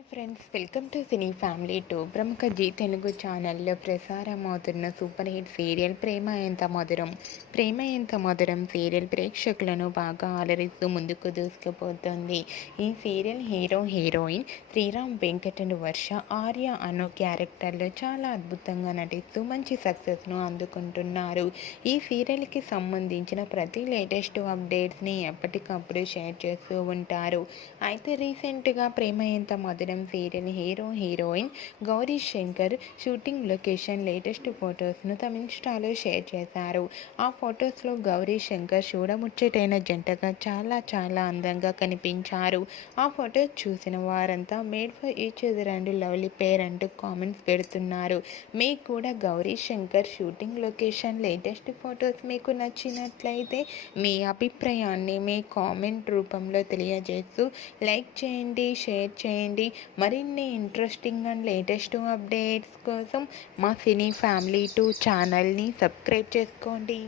Hi friends, welcome to cine family two. ప్రముఖ G Telugu ఛానల్లో ప్రసారమవుతున్న super hit serial ప్రేమ ఎంత మధురం. ప్రేమ Entha Madhuram serial ప్రేక్షకులను బాగా అలరిస్తూ ముందుకు దూసుకుపోతుంది. ఈ సీరియల్ హీరోయిన్ శ్రీరామ్ వెంకటన్, వర్ష, ఆర్య అను క్యారెక్టర్లో చాలా అద్భుతంగా నటిస్తూ మంచి సక్సెస్ను అందుకుంటున్నారు. ఈ సీరియల్కి సంబంధించిన ప్రతి లేటెస్ట్ అప్డేట్స్ని ఎప్పటికప్పుడు షేర్ చేస్తూ ఉంటారు. అయితే రీసెంట్గా Prema Entha Madhuram serial heroine Gauri Shankar shooting location latest ఫొటోస్ను తమ ఇన్స్టాలో షేర్ చేశారు. ఆ ఫొటోస్లో గౌరీ శంకర్ చూడముచ్చటైన జంటగా చాలా అందంగా కనిపించారు. ఆ ఫొటోస్ చూసిన వారంతా made for each other and lovely పేర్ అంటూ కామెంట్స్ పెడుతున్నారు. మీకు కూడా Gauri Shankar shooting location latest photos మీకు నచ్చినట్లయితే మీ అభిప్రాయాన్ని మీ కామెంట్ రూపంలో తెలియజేస్తూ లైక్ చేయండి, షేర్ చేయండి. మరిన్ని ఇంట్రెస్టింగ్ అండ్ లేటెస్ట్ అప్డేట్స్ కోసం మా సినీ ఫ్యామిలీ 2 ఛానల్ని సబ్స్క్రైబ్ చేసుకోండి.